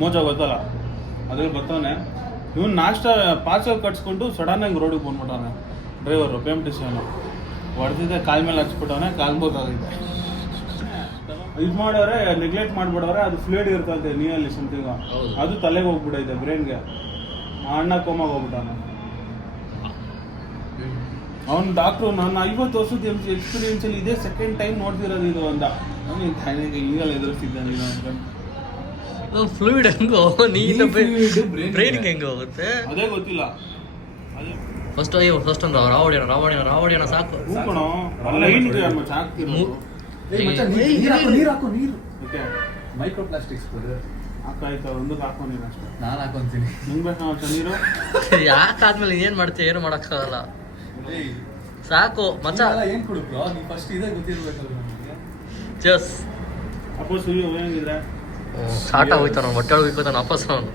ಮೋಜ ಗೊತ್ತಲ್ಲ ಅದ್ರಲ್ಲಿ ಬರ್ತಾನೆ. ಇವನು ನಾಷ್ಟ ಪಾರ್ಸಲ್ ಕಟ್ಸ್ಕೊಂಡು ಸಡನ್ ಆಗಿ ರೋಡಿಗೆ ಬಂದ್ಬಿಟ್ಟವನೆ ಡ್ರೈವರು PMTC ಅವನು. ಹೊಡೆದಿದ್ದೆ ಕಾಲ ಮೇಲೆ ಹಚ್ಬಿಟ್ಟವನೆ, ಕಾಲು ಬೋತಾಗಿದೆ. ಇದು ಮಾಡೋರೆ ನೆಗ್ಲೆಕ್ಟ್ ಮಾಡ್ಬಿಡೋರೆ, ಅದು ಫ್ಲೂಯಿಡ್ ಇರ್ತಂತೆ ನೀರಲ್ಲಿ ಸಮಥಿಂಗ್, ಅದು ತಲೆಗೆ ಹೋಗ್ಬಿಟ್ಟೈತೆ ಬ್ರೈನ್ಗೆ. ಅಣ್ಣ ಕೋಮಾಗ ಹೋಗ್ಬಿಟ್ಟವನು. ಅವ್ನು ಡಾಕ್ಟ್ರು ನನ್ನ 50 ವರ್ಷದ ಎಕ್ಸ್ಪೀರಿಯನ್ಸಲ್ಲಿ ಇದೇ ಸೆಕೆಂಡ್ ಟೈಮ್ ನೋಡ್ತಿರೋದು ಇದು ಅಂತ. ಈಗಲ್ಲ ಎದುರಿಸ್ತಿದ್ದೆ ನೀನು ಅಂತ. ಫ್ಲೂಯಿಡ್ ಹೆಂಗೋ ಬ್ರೈನ್ಗೆ ಹೆಂಗೆ ಹೋಗುತ್ತೆ ಅದೇ ಗೊತ್ತಿಲ್ಲ. ಅದೇ ಫಸ್ಟ್ ಒಂದು ರಾವಡಿನ ಸಾಕು. ಹೂಕಣೋ ಅಲ್ಲ ಏನಿದೆ ಹಾಕ್ತಿರೋದು. ಮೈಕ್ರೋ ಪ್ಲಾಸ್ಟಿಕ್ಸ್ ಹಾಕಾಯ್ತು, ಒಂದಕ್ಕೆ ಹಾಕೋ ನೀನು ಅಷ್ಟೇ. ನಾನು ಹಾಕೊಂತೀನಿ. ನಿಂಗೆ ಬೇಕಾ ನೀರು? ಯಾಕಾದ್ಮೇಲೆ ಏನ್ ಮಾಡ್ತೀಯ, ಏನು ಮಾಡಕ್ಕಾಗಲ್ಲ. ಸಾಕು ಮಚ್ಚ. ಏನ್ ಕೊಡುಕ್ರೋ ನೀ ಫಸ್ಟ್ ಇದೇ ಗೊತ್ತಿರ್ಬೇಕಲ್ಲ ನಮಗೆ. ಜಸ್ ಅಪ್ಪೋ ಸುಯ್ಯೋ ಏನಿದ್ರೆ ಸಾಟ ಹೋಯ್ತಾನ, ಹೊಟ್ಟೆ ಒಳಗೆ ಹೋಯ್ತಾನ ವಾಪಸ್ ಅವನು.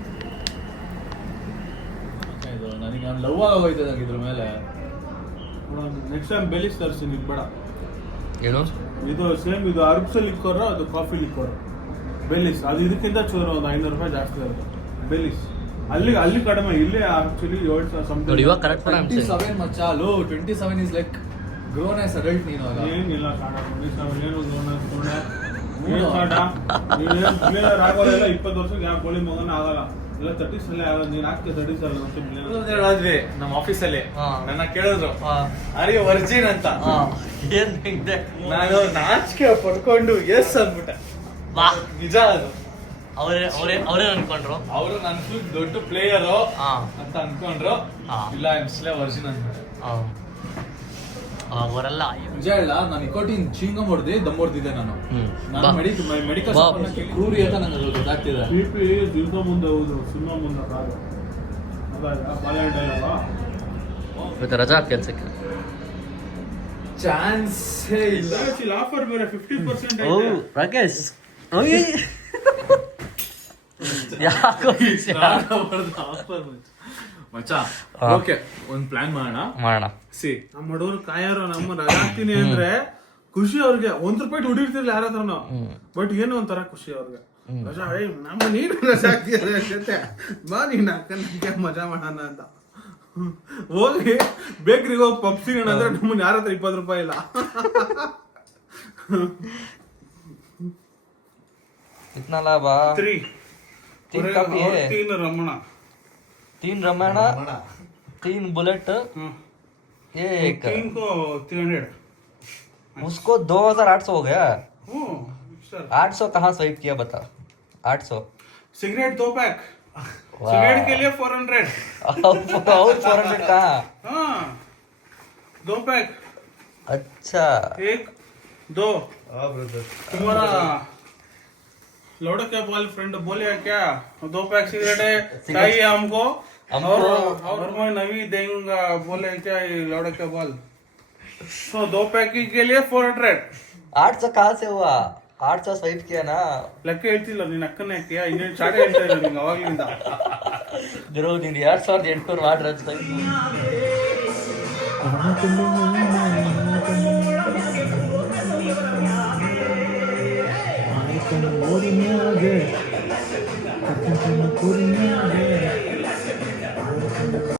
ನನಗೆ ಅವ್ನು ಲವ್ ಆಗೋಯ್ತು ನನಗೆ ಇದ್ರ ಮೇಲೆ. ನೆಕ್ಸ್ಟ್ ಟೈಮ್ ಬೆಲಿಸ್ ತರಿಸ್ತೀನಿ, ಇದು ಬೇಡ. ಏನು ಇದು ಸೇಮ್, ಇದು ಅರ್ಬ್ಸ್ ಲಿಕ್ಕೋರು, ಅದು ಕಾಫಿ ಲಿಕ್ಕೋರು. ಬೆಲಿಸ್ ಅದು ಇದಕ್ಕಿಂತ ಚೂರು ಒಂದು 500 ರೂಪಾಯಿ ಜಾಸ್ತಿ ಇರುತ್ತೆ ಬೆಲಿಸ್. ಅಲ್ಲಿ ಕಡಿಮೆ, ಇಲ್ಲಿ ಆಕ್ಚುಲಿ 7,000 ನೋಡಿ ಇವಾಗ ಕರೆಕ್ಟ್ 27 ಮಚ್ಚ. ಲೋ 27 is like grown as adult. ನೀನು ಏನಿಲ್ಲ ಸಾಡ 27 ಏನು ಆಗೋಲ್ಲ. 20 ವರ್ಷಕ್ಕೆ ಯಾವ ಕೋಳಿ ಮಗನ ಆಗಲ್ಲ, ಇಲ್ಲ 30s ಅಲ್ಲೇ ಆಗಲ್ಲ. ನೀನ್ ಆಗ್ತೀಯ 30s ಅಲ್ಲ. ಹೇಳಿದ್ವಿ ನಮ್ಮ ಆಫೀಸಲ್ಲಿ ನನ್ನ ಕೇಳಿದ್ರು ಅರೆ ವರ್ಜಿನ್ ಅಂತ. ಏನ್ ಹಿಂದೆ ನಾನು ನಾಚಿಕೆ ಪಡ್ಕೊಂಡು ಎಸ್ ಅಂದ್ಬಿಟ್ಟೆ. ನಿಜ ಅದು. ಅವರೇ ಅನ್ಕೊಂಡ್ರು, ಅವರು ನನ್ನ ಫುಲ್ ದೊಡ್ಡ ಪ್ಲೇಯರು ಹಾ ಅಂತ ಅನ್ಕೊಂಡ್ರು. ಇಲ್ಲ ಐ ವರ್ಜಿನ್ ಅಂದ್ಬಿಟ್ಟೆ. ಅವರೆಲ್ಲ ನಿಜ ಹೇಳ, ನಾನು ನಿಕೋಟಿನ್ ಚೀಂಗಮ್ ಹೊಡೆದು ದಮ್ ಹೊಡೆದಿದ್ದೆ ನಾನು. ನಾನು ಮೆಡಿಕಲ್ ಕ್ರೂರಿ ಅಂತ ನನಗೆ ಗೊತ್ತಾಗ್ತಿದೆ. BP ದಿವಸ ಮುಂದೆ ಹೌದು, ಸಿನಿಮಾ ಮುಂದೆ ಕಾದು ಅಲ್ವಾ ಇವತ್ತು ರಜಾ ಕೆಲ್ಸಕ್ಕೆ ಚಾನ್ಸೇ ಇಲ್ಲ. ಆಫರ್ ಬೇರೆ 50%. ಓ ರಾಕೇಶ್ ಯಾಕೋ ಮಚ್ಚ ಓಕೆ, ಒಂದ್ ಪ್ಲಾನ್ ಮಾಡೋಣ. ಸಿ ನಮ್ಮ ಹುಡುಗರು ಕಾಯಾರು ನಮ್ಮ ರಜಾ ಹಾಕ್ತೀನಿ ಅಂದ್ರೆ ಖುಷಿ ಅವ್ರಿಗೆ. ₹1 ದುಡಿರ್ತಿರ್ಲಿ ಯಾರ ಹತ್ರನು, ಬಟ್ ಏನೋ ಒಂಥರ ಖುಷಿ ಅವ್ರಿಗೆ. ರಜಾ ನಮ್ಮ ನೀನು ರಜಾ ಹಾಕ್ತಿದ್ರೆ ಬಾ ನೀನ್ ಅಕ್ಕನಿಗೆ ಮಜಾ ಮಾಡೋಣ ಅಂತ ಹೋಗಿ ಬೇಕ್ರಿಗೆ ಹೋಗಿ ಪಪ್ಸಿ ಅಂದ್ರೆ ನಮ್ಮನ್ನ ಯಾರ ಹತ್ರ ₹20 ಇಲ್ಲ. इतना लाभा 3 तीन काफी है, 3 रमणा, 3 रमणा, 3 बुलेट, एक 3 को 300. उसको 2800 हो गया. सर 800 कहाँ स्वाइप किया बता. 800 सिगरेट 2 पैक. सिगरेट के लिए 400. और 400 कहाँ. हाँ 2 पैक. अच्छा 1 2. हाँ ब्रदर, तुम्हारा लौड़ा क्या बॉयफ्रेंड बोले क्या 2 पैक सिगरेट चाहिए हमको और मैं नवी देंगे बोले क्या लौड़ा क्या बॉल. तो 2 पैक के लिए 400. 800 कहाँ से हुआ. 800 स्वाइप किया ना. ಲೆಕ್ಕ ಹೇಳ್ತಿಲ್ಲ ನೀನ್ ಅಕ್ಕನೇ ಹಾಕಿಯಾ, ಇನ್ನೇನು ಚಾಟ ಹೇಳ್ತಾ ಇಲ್ಲ ನಿಂಗೆ ಅವಾಗ್ಲಿಂದ. ಗುರು ನೀನು 2800 ಮಾಡ್ರ Corina